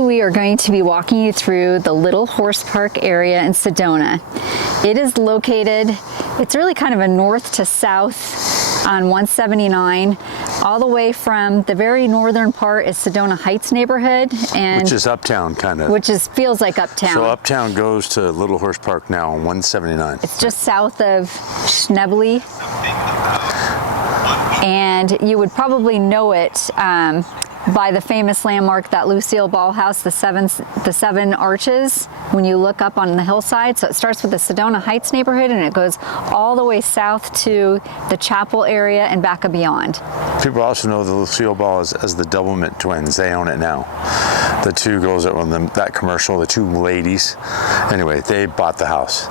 We are going to be walking you through the Little Horse Park area in Sedona. It is located, it's really kind of a north to south on 179. All the way from the very northern part is Sedona Heights neighborhood, and which is uptown, kind of. Which is feels like uptown. So uptown goes to Little Horse Park now on 179. It's just south of Schnebly, and you would probably know it by the famous landmark, that Lucille Ball House, the seven arches, when you look up on the hillside. So it starts with the Sedona Heights neighborhood and it goes all the way south to the Chapel area and back and beyond. People also know the Lucille Ball as the Doublemint twins. They own it now. The two girls that run that commercial, the two ladies. Anyway, they bought the house.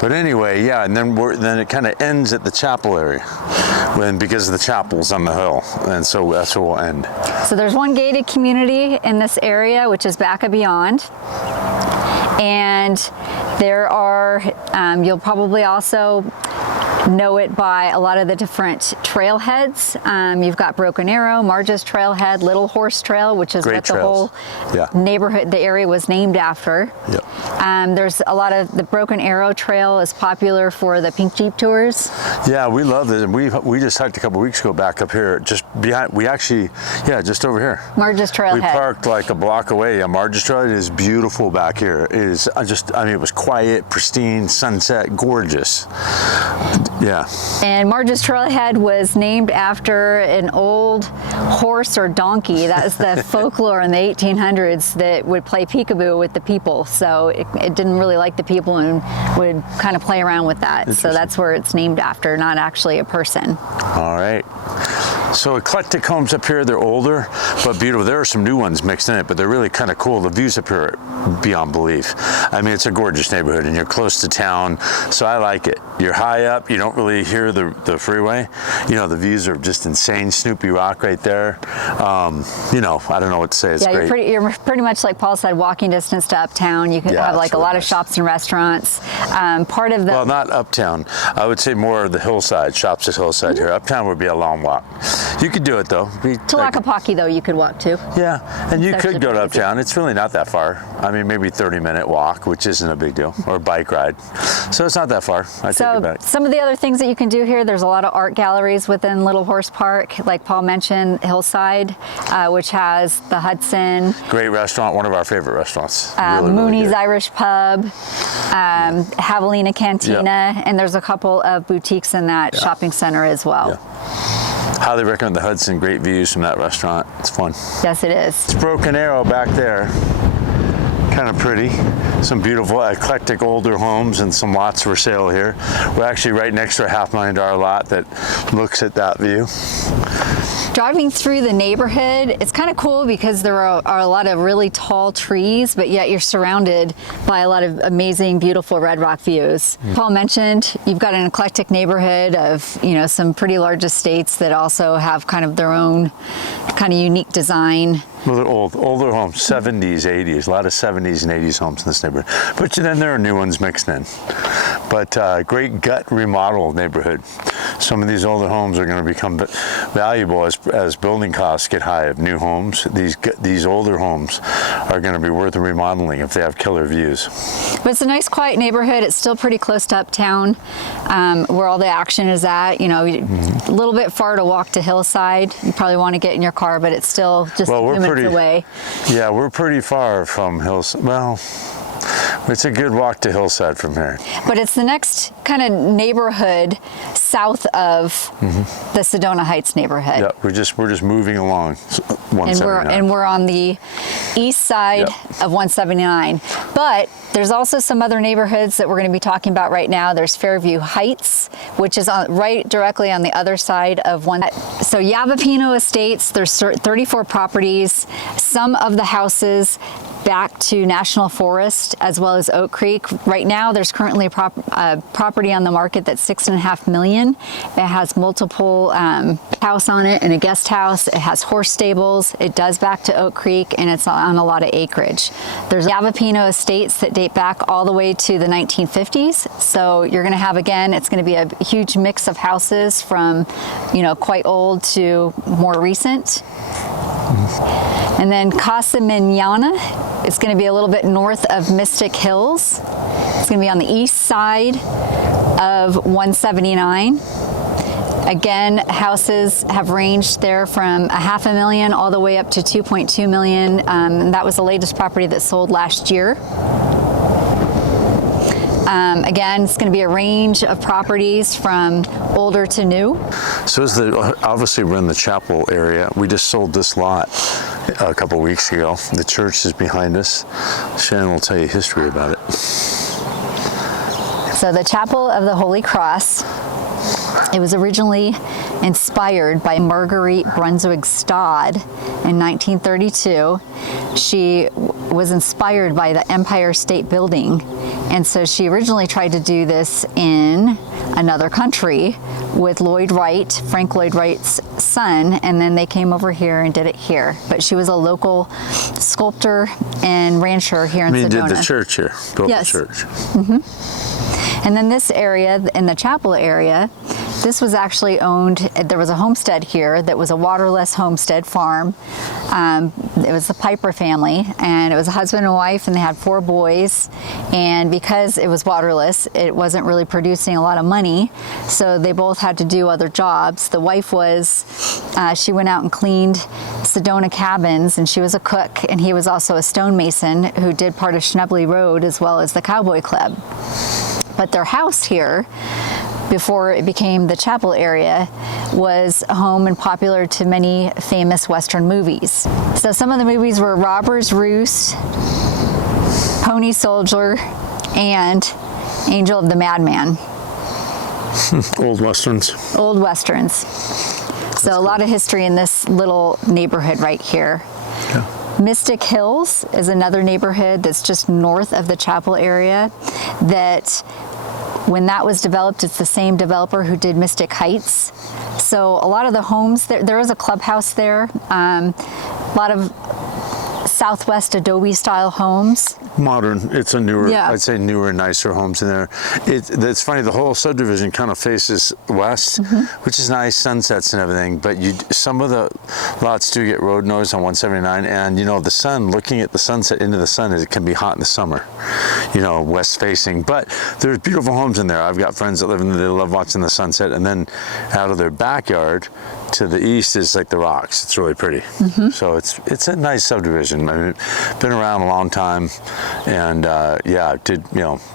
But anyway, yeah, and then it kind of ends at the Chapel area, because the chapel's on the hill, and so that's where we'll end. So there's one gated community in this area, which is back and beyond. And there are, you'll probably also know it by a lot of the different trailheads. You've got Broken Arrow, Margs Trailhead, Little Horse Trail, which is Great what trails. The whole neighborhood, the area was named after. Yep. There's a lot of, the Broken Arrow Trail is popular for the Pink Jeep tours. Yeah, we love it. We just hiked a couple weeks ago back up here, just behind, just over here. Margs Trailhead. We parked like a block away. Margs Trailhead is beautiful back here. It is it was quiet, pristine, sunset, gorgeous. Yeah. And Margs Trailhead was named after an old horse or donkey. That was the folklore in the 1800s that would play peekaboo with the people. So it didn't really like the people and would kind of play around with that. So that's where it's named after, not actually a person. All right. So eclectic homes up here, they're older, but beautiful. There are some new ones mixed in it, but they're really kind of cool. The views up here are beyond belief. I mean, it's a gorgeous neighborhood and you're close to town, so I like it. You're high up, you don't really hear the freeway. You know, the views are just insane. Snoopy Rock right there. You know, I don't know what to say, it's great. You're pretty much, like Paul said, walking distance to uptown. You could have like a lot of shops and restaurants. Part of the... Well, not uptown. I would say more of the hillside, shops at hillside here. Uptown would be a long walk. You could do it though. To Lakapaki though, you could walk to. Yeah, and you could go to uptown. It's really not that far. I mean, maybe 30-minute walk, which isn't a big deal, or bike ride. So it's not that far. I take it back. Some of the other things that you can do here, there's a lot of art galleries within Little Horse Park. Like Paul mentioned, Hillside, which has the Hudson. Great restaurant, one of our favorite restaurants. Mooney's Irish Pub, Javelina Cantina, and there's a couple of boutiques in that shopping center as well. Yeah. Highly recommend the Hudson. Great views from that restaurant. It's fun. Yes, it is. It's Broken Arrow back there. Kind of pretty. Some beautiful eclectic older homes and some lots for sale here. We're actually right next to a $500,000 lot that looks at that view. Driving through the neighborhood, it's kind of cool because there are a lot of really tall trees, but yet you're surrounded by a lot of amazing, beautiful red rock views. Paul mentioned you've got an eclectic neighborhood of, you know, some pretty large estates that also have kind of their own kind of unique design. Well, they're older homes, 70s, 80s, a lot of 70s and 80s homes in this neighborhood. But then there are new ones mixed in. But great gut remodel neighborhood. Some of these older homes are going to become valuable as building costs get high of new homes. These older homes are going to be worth remodeling if they have killer views. But it's a nice, quiet neighborhood. It's still pretty close to uptown, where all the action is at. You know, a little bit far to walk to Hillside. You probably want to get in your car, but it's still just a few minutes away. Yeah, we're pretty far from Hillside. Well, it's a good walk to Hillside from here. But it's the next kind of neighborhood south of the Sedona Heights neighborhood. Yeah, we're just moving along 179. And we're on the east side of 179. But there's also some other neighborhoods that we're going to be talking about right now. There's Fairview Heights, which is right directly on the other side of one. So Yavapino Estates, there's 34 properties. Some of the houses back to National Forest as well as Oak Creek. Right now, there's currently a property on the market that's $6.5 million. It has multiple house on it and a guest house. It has horse stables. It does back to Oak Creek, and it's on a lot of acreage. There's Yavapino Estates that date back all the way to the 1950s. So you're going to have, again, it's going to be a huge mix of houses from, you know, quite old to more recent. And then Casa Mignana is going to be a little bit north of Mystic Hills. It's going to be on the east side of 179. Again, houses have ranged there from $500,000 all the way up to $2.2 million. And that was the latest property that sold last year. Again, it's going to be a range of properties from older to new. So obviously we're in the chapel area. We just sold this lot a couple weeks ago. The church is behind us. Shannon will tell you history about it. So the Chapel of the Holy Cross, it was originally inspired by Marguerite Brunswick Stodd in 1932. She was inspired by the Empire State Building, and so she originally tried to do this in another country with Lloyd Wright, Frank Lloyd Wright's son, and then they came over here and did it here. But she was a local sculptor and rancher here in Sedona. Did the church here, built the church. And then this area, in the chapel area, this was actually owned, there was a homestead here that was a waterless homestead farm. It was the Piper family, and it was a husband and wife, and they had 4 boys. And because it was waterless, it wasn't really producing a lot of money, so they both had to do other jobs. The wife she went out and cleaned Sedona cabins, and she was a cook, and he was also a stonemason who did part of Schnebley Road as well as the Cowboy Club. But their house here, before it became the chapel area, was home and popular to many famous Western movies. So some of the movies were Robber's Roost, Pony Soldier, and Angel of the Madman. Old Westerns. Old Westerns. So a lot of history in this little neighborhood right here. Yeah. Mystic Hills is another neighborhood that's just north of the chapel area that when that was developed, it's the same developer who did Mystic Heights. So a lot of the homes, there is a clubhouse there, a lot of Southwest Adobe style homes. Modern. It's a newer, Yeah. I'd say newer, nicer homes in there. It's funny, the whole subdivision kind of faces west, which is nice, sunsets and everything, but some of the lots do get road noise on 179, and the sun, looking at the sunset into the sun, it can be hot in the summer, west facing, but there's beautiful homes in there. I've got friends that live in there, they love watching the sunset, and then out of their backyard to the east is like the rocks. It's really pretty. So it's a nice subdivision. I mean, been around a long time, and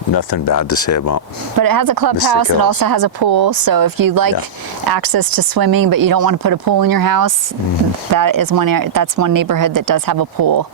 nothing bad to say about. But it has a clubhouse. It also has a pool. So if you like access to swimming, but you don't want to put a pool in your house, that is that's one neighborhood that does have a pool.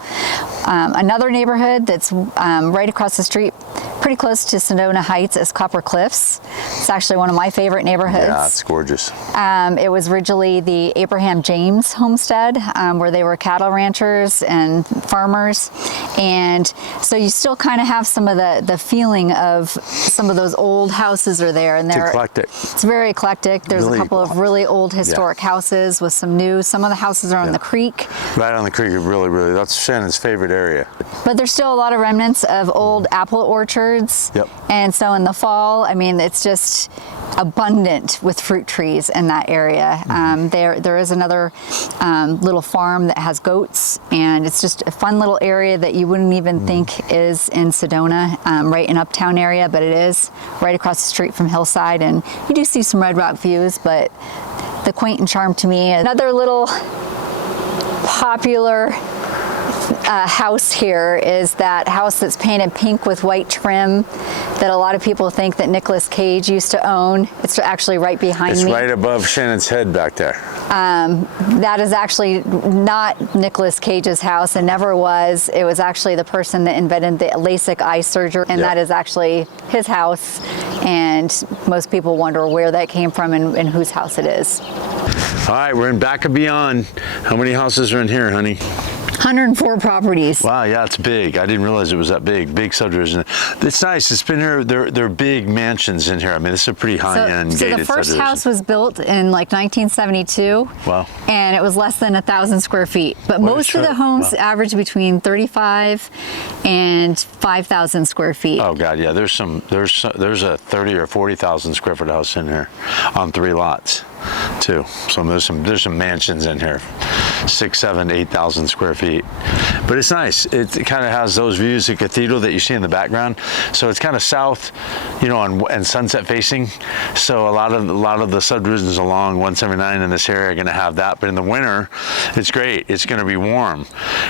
Another neighborhood that's right across the street, pretty close to Sedona Heights, is Copper Cliffs. It's actually one of my favorite neighborhoods. Yeah, it's gorgeous. It was originally the Abraham James homestead, where they were cattle ranchers and farmers, and so you still kind of have some of the feeling of some of those old houses are there, and It's eclectic. It's very eclectic. There's Really, a couple of really old historic houses with some new. Some of the houses are on the creek. Right on the creek, really, that's Shannon's favorite area. But there's still a lot of remnants of old apple orchards. Yep. And so in the fall, I mean, it's just abundant with fruit trees in that area. There is another little farm that has goats, and it's just a fun little area that you wouldn't even think is in Sedona, right in uptown area, but it is right across the street from Hillside, and you do see some Red Rock views, but the quaint and charm to me. Another little popular house here is that house that's painted pink with white trim that a lot of people think that Nicolas Cage used to own. It's actually right behind me. It's right above Shannon's head back there. That is actually not Nicolas Cage's house, and never was. It was actually the person that invented the LASIK eye surgery, and that is actually his house, and most people wonder where that came from and whose house it is. All right, we're in back of beyond. How many houses are in here, honey? 104 properties. Wow, yeah, it's big. I didn't realize it was that big subdivision. It's nice. It's been here. They're big mansions in here. I mean, this is a pretty high-end gated So the first subdivision. house was built in like 1972. Wow. And it was less than 1,000 square feet. But most of the homes average between 35 and 5,000 square feet. Oh God, yeah. There's a 30 or 40,000 square foot house in here on 3 lots. too. So there's some mansions in here, 6, 7, 8,000 square feet. But it's nice. It kind of has those views, the cathedral that you see in the background. So it's kind of south, you know, and sunset facing. So a lot of the subdivisions along 179 in this area are going to have that. But in the winter, it's great. It's going to be warm,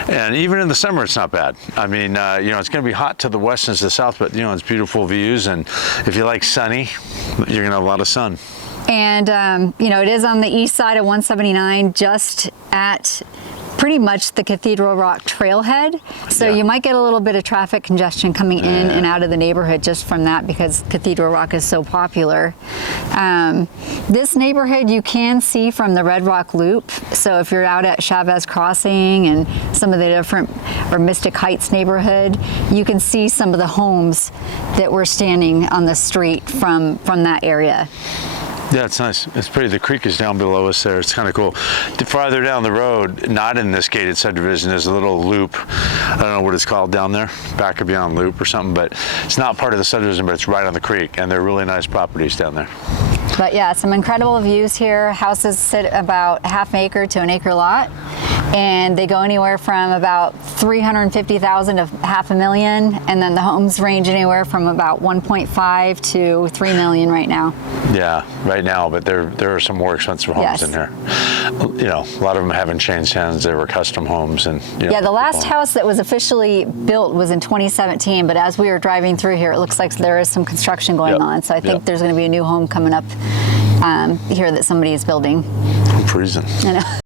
and even in the summer, it's not bad. I mean, you know, it's going to be hot to the west and to the south, but you know, it's beautiful views. And if you like sunny, you're going to have a lot of sun. And, you know, it is on the east side of 179, just at pretty much the Cathedral Rock trailhead. So you might get a little bit of traffic congestion coming in and out of the neighborhood just from that, because Cathedral Rock is so popular. This neighborhood you can see from the Red Rock Loop. So if you're out at Chavez Crossing and some of the different, or Mystic Heights neighborhood, you can see some of the homes that were standing on the street from that area. Yeah, it's nice. It's pretty. The creek is down below us there. It's kind of cool. Farther down the road, not in this gated subdivision, there's a little loop. I don't know what it's called down there, back or beyond loop or something, but it's not part of the subdivision, but it's right on the creek, and they're really nice properties down there. But yeah, some incredible views here. Houses sit about half an acre to an acre lot, and they go anywhere from about 350,000 to $500,000, and then the homes range anywhere from about 1.5 to 3 million right now. Yeah, right now, but there are some more expensive homes in here. You know, a lot of them haven't changed hands. They were custom homes, and you know, yeah, the last house that was officially built was in 2017. But as we were driving through here, it looks like there is some construction going on. So I think there's going to be a new home coming up here that somebody is building. I'm freezing. I know.